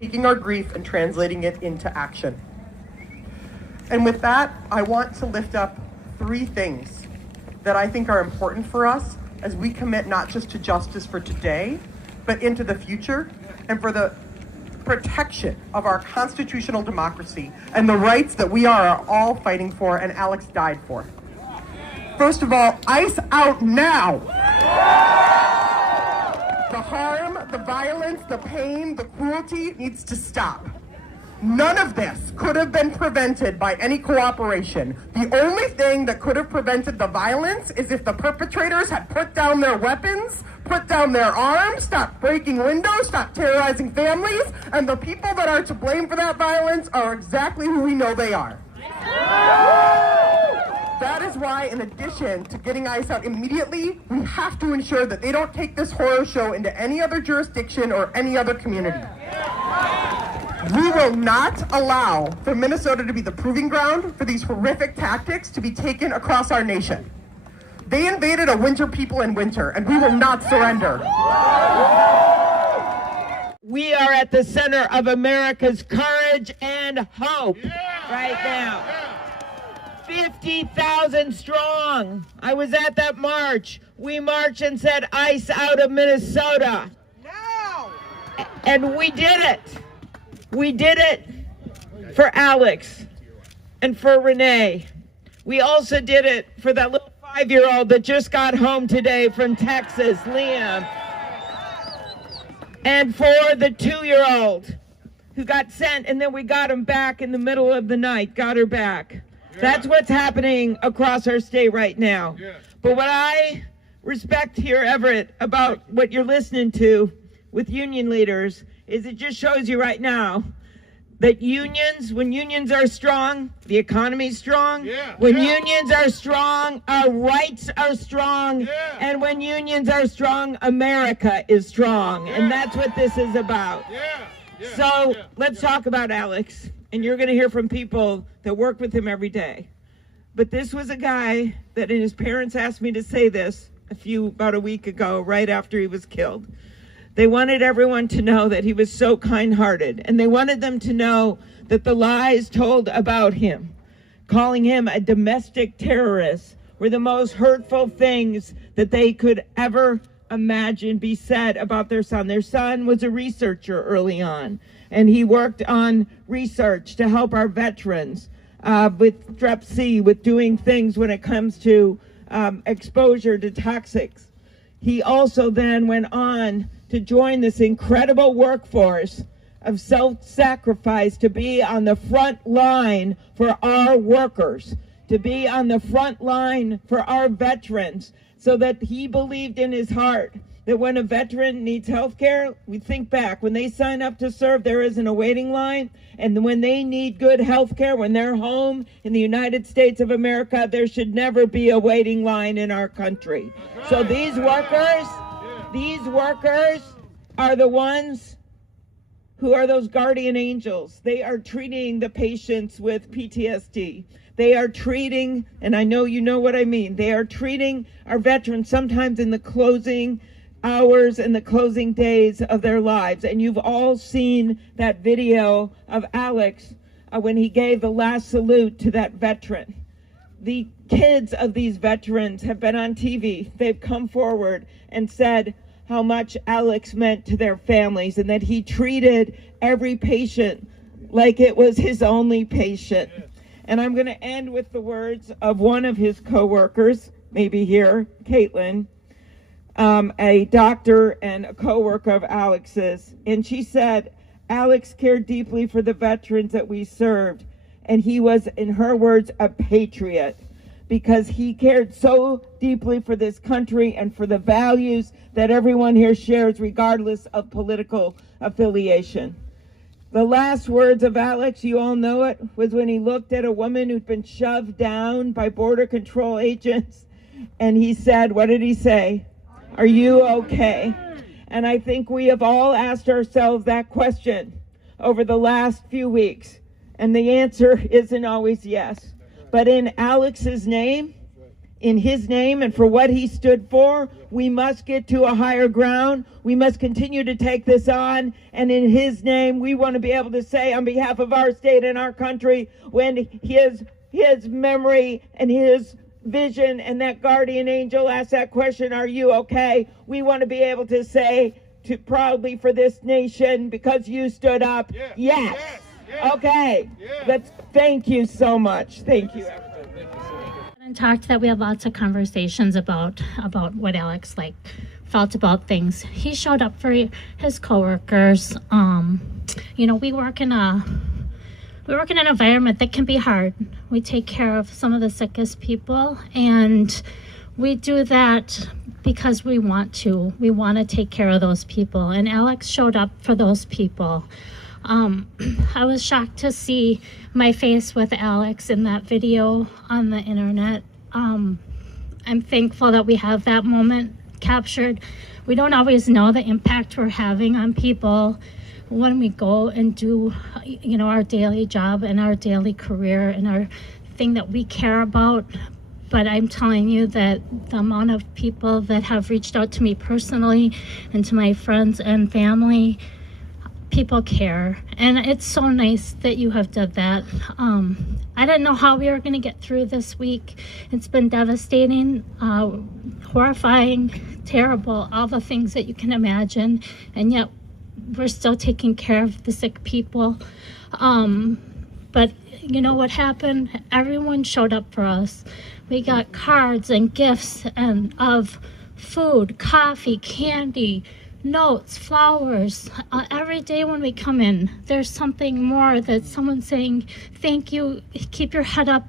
taking our grief and translating it into action. And with that, I want to lift up 3 things that I think are important for us as we commit not just to justice for today, but into the future and for the protection of our constitutional democracy and the rights that we are all fighting for and Alex died for. First of all, ICE out now. The harm, the violence, the pain, the cruelty needs to stop. None of this could have been prevented by any cooperation. The only thing that could have prevented the violence is if the perpetrators had put down their weapons, put down their arms, stopped breaking windows, stopped terrorizing families, and the people that are to blame for that violence are exactly who we know they are. That is why, in addition to getting ICE out immediately, we have to ensure that they don't take this horror show into any other jurisdiction or any other community. We will not allow for Minnesota to be the proving ground for these horrific tactics to be taken across our nation. They invaded a winter people in winter, and we will not surrender. We are at the center of America's courage and hope right now. 50,000 strong. I was at that march. We marched and said, ICE out of Minnesota. Now! And we did it. We did it for Alex and for Renee. We also did it for that little 5-year-old that just got home today from Texas, Liam. And for the 2-year-old who got sent, and then we got him back in the middle of the night, got her back. That's what's happening across our state right now. But what I respect here, Everett, about what you're listening to with union leaders is it just shows you right now that unions, when unions are strong, the economy's strong. When unions are strong, our rights are strong. And when unions are strong, America is strong. And that's what this is about. So let's talk about Alex. And you're going to hear from people that work with him every day. But this was a guy that, and his parents asked me to say this about a week ago, right after he was killed. They wanted everyone to know that he was so kind-hearted, and they wanted them to know that the lies told about him, calling him a domestic terrorist, were the most hurtful things that they could ever imagine be said about their son. Their son was a researcher early on, and he worked on research to help our veterans with Strep C, with doing things when it comes to exposure to toxics. He also then went on to join this incredible workforce of self-sacrifice to be on the front line for our workers, to be on the front line for our veterans, so that he believed in his heart that when a veteran needs health care, we think back, when they sign up to serve, there isn't a waiting line. And when they need good health care, when they're home in the United States of America, there should never be a waiting line in our country. So these workers are the ones who are those guardian angels. They are treating the patients with PTSD. They are treating, and I know you know what I mean, they are treating our veterans sometimes in the closing hours and the closing days of their lives. And you've all seen that video of Alex when he gave the last salute to that veteran. The kids of these veterans have been on TV. They've come forward and said how much Alex meant to their families and that he treated every patient like it was his only patient. And I'm going to end with the words of one of his co-workers, maybe here, Caitlin, a doctor and a co-worker of Alex's. And she said, Alex cared deeply for the veterans that we served. And he was, in her words, a patriot, because he cared so deeply for this country and for the values that everyone here shares, regardless of political affiliation. The last words of Alex, you all know it, was when he looked at a woman who'd been shoved down by border control agents, and he said, what did he say? Are you okay? And I think we have all asked ourselves that question over the last few weeks, and the answer isn't always yes. But in Alex's name, in his name and for what he stood for. We must get to a higher ground. We must continue to take this on. And in his name, we want to be able to say on behalf of our state and our country, when his memory and his vision and that guardian angel asks that question, are you okay? We want to be able to say to proudly for this nation, because you stood up, yes. Okay. Let's thank you so much. Thank you. And talked that we had lots of conversations about what Alex felt about things. He showed up for his coworkers. You know, we work in an environment that can be hard. We take care of some of the sickest people, and we do that because we want to. We want to take care of those people, and Alex showed up for those people. I was shocked to see my face with Alex in that video on the internet. I'm thankful that we have that moment captured. We don't always know the impact we're having on people when we go and do, you know, our daily job and our daily career and our thing that we care about. But I'm telling you that the amount of people that have reached out to me personally and to my friends and family, people care, and it's so nice that you have done that. I didn't know how we were going to get through this week. It's been devastating, horrifying, terrible, all the things that you can imagine, and yet we're still taking care of the sick people. But you know what happened? Everyone showed up for us. We got cards and gifts and of food, coffee, candy, notes, flowers. Every day when we come in, there's something more that someone's saying, thank you, keep your head up,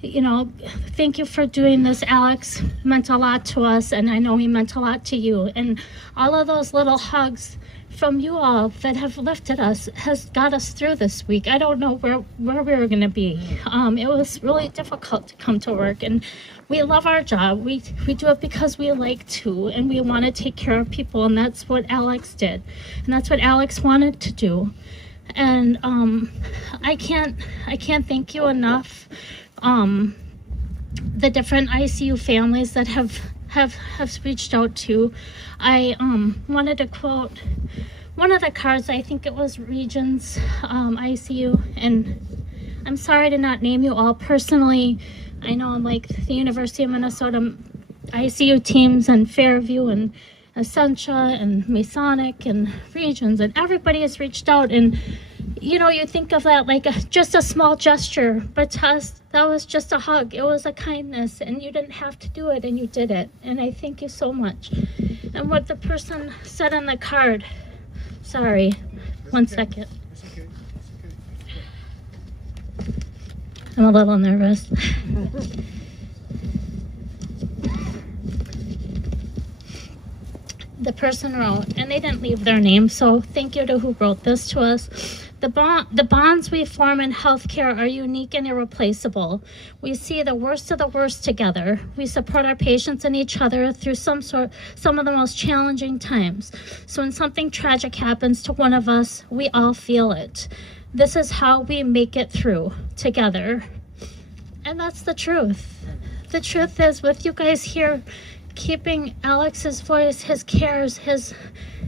you know, thank you for doing this. Alex meant a lot to us, and I know he meant a lot to you. And all of those little hugs from you all that have lifted us has got us through this week. I don't know where we were going to be. It was really difficult to come to work, and we love our job. We do it because we like to, and we want to take care of people, and that's what Alex did, and that's what Alex wanted to do. And I can't thank you enough. The different ICU families that have reached out to. I wanted to quote one of the cards. I think it was Regions ICU, and I'm sorry to not name you all personally. I know like the University of Minnesota ICU teams and Fairview and Essentia and Masonic and Regions, and everybody has reached out. And you know, you think of that like just a small gesture, but to us, that was just a hug. It was a kindness, and you didn't have to do it, and you did it. And I thank you so much. And what the person said on the card, sorry, one second. I'm a little nervous. The person wrote, and they didn't leave their name, so thank you to who wrote this to us. The bonds we form in healthcare are unique and irreplaceable. We see the worst of the worst together. We support our patients and each other through some of the most challenging times. So when something tragic happens to one of us, we all feel it. This is how we make it through together. And that's the truth. The truth is, with you guys here, keeping Alex's voice, his cares,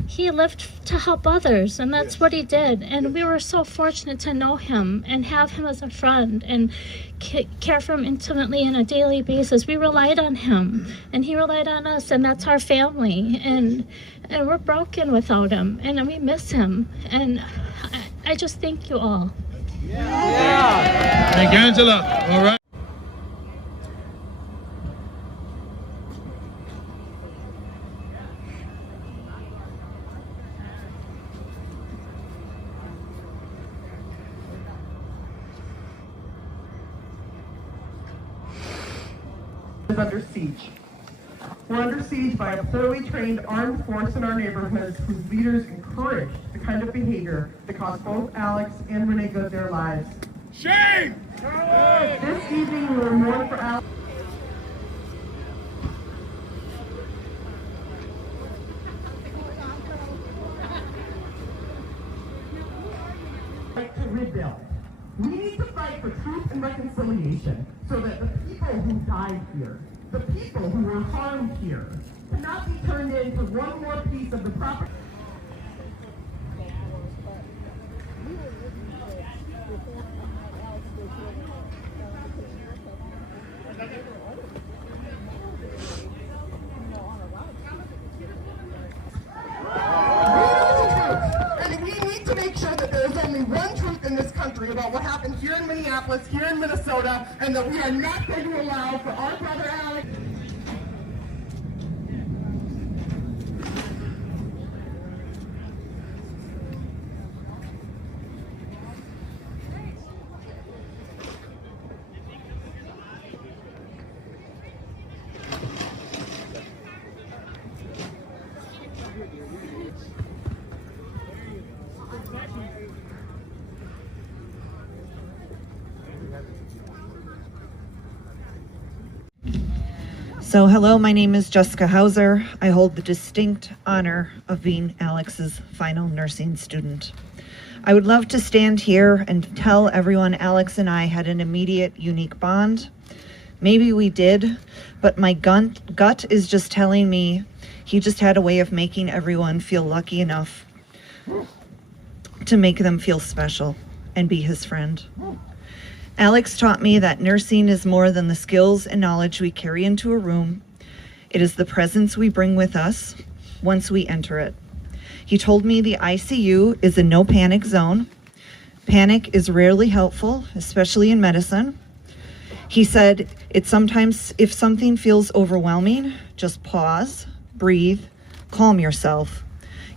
he lived to help others, and that's what he did. And we were so fortunate to know him and have him as a friend and care for him intimately on a daily basis. We relied on him, and he relied on us, and that's our family. And we're broken without him, and we miss him. And I just thank you all. Yeah. Thank you, Angela. All right. Is under siege. We're under siege by a poorly trained armed force in our neighborhoods whose leaders encourage the kind of behavior that cost both Alex and Renee Good their lives. Shame! This evening we will mourn for Alex. To rebuild. We need to fight for truth and reconciliation so that the people who died here The people who were harmed here cannot be turned into one more piece of the property. And we need to make sure that there is only one truth in this country about what happened here in Minneapolis, here in Minnesota, and that we are not going to allow for our brother Alex. So hello, my name is Jessica Hauser. I hold the distinct honor of being Alex's final nursing student. I would love to stand here and tell everyone Alex and I had an immediate, unique bond. Maybe we did, but my gut is just telling me he just had a way of making everyone feel lucky enough to make them feel special and be his friend. Alex taught me that nursing is more than the skills and knowledge we carry into a room. It is the presence we bring with us once we enter it. He told me the ICU is a no panic zone. Panic is rarely helpful, especially in medicine. He said, it's sometimes, if something feels overwhelming, just pause, breathe, calm yourself.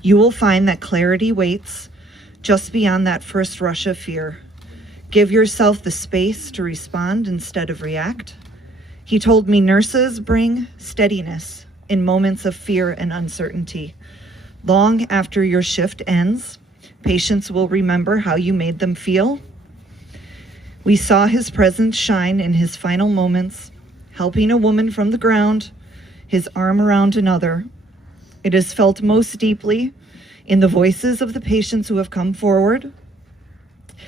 You will find that clarity waits just beyond that first rush of fear. Give yourself the space to respond instead of react. He told me nurses bring steadiness in moments of fear and uncertainty. Long after your shift ends, patients will remember how you made them feel. We saw his presence shine in his final moments, helping a woman from the ground, his arm around another. It is felt most deeply in the voices of the patients who have come forward,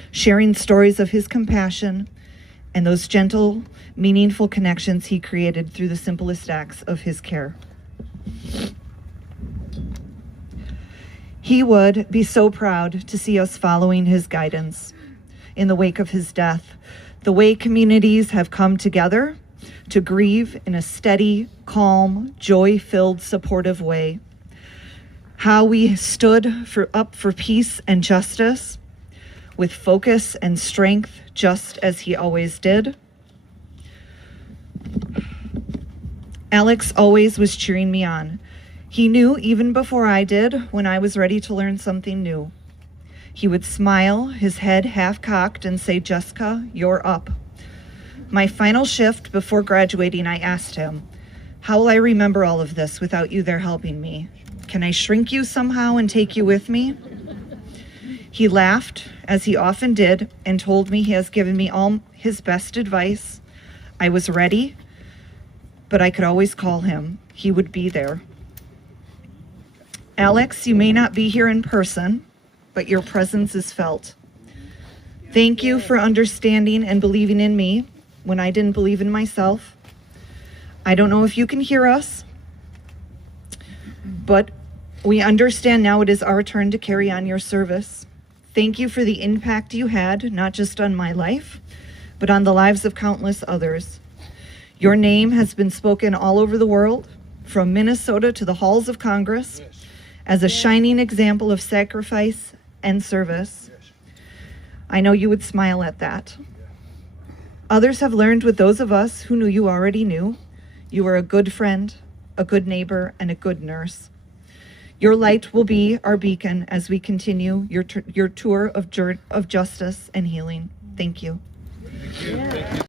sharing stories of his compassion and those gentle, meaningful connections he created through the simplest acts of his care. He would be so proud to see us following his guidance in the wake of his death, the way communities have come together to grieve in a steady, calm, joy-filled, supportive way. How we stood up for peace and justice with focus and strength, just as he always did. Alex always was cheering me on. He knew even before I did when I was ready to learn something new. He would smile, his head half cocked, and say, "Jessica, you're up." My final shift before graduating, I asked him, "How will I remember all of this without you there helping me? Can I shrink you somehow and take you with me?" He laughed, as he often did, and told me he has given me all his best advice. I was ready, but I could always call him. He would be there. Alex, you may not be here in person, but your presence is felt. Thank you for understanding and believing in me when I didn't believe in myself. I don't know if you can hear us, but we understand now it is our turn to carry on your service. Thank you for the impact you had, not just on my life, but on the lives of countless others. Your name has been spoken all over the world, from Minnesota to the halls of Congress, as a shining example of sacrifice and service. I know you would smile at that. Others have learned with those of us who knew you already knew. You are a good friend, a good neighbor, and a good nurse. Your light will be our beacon as we continue your tour of justice and healing. Thank you. Thank you.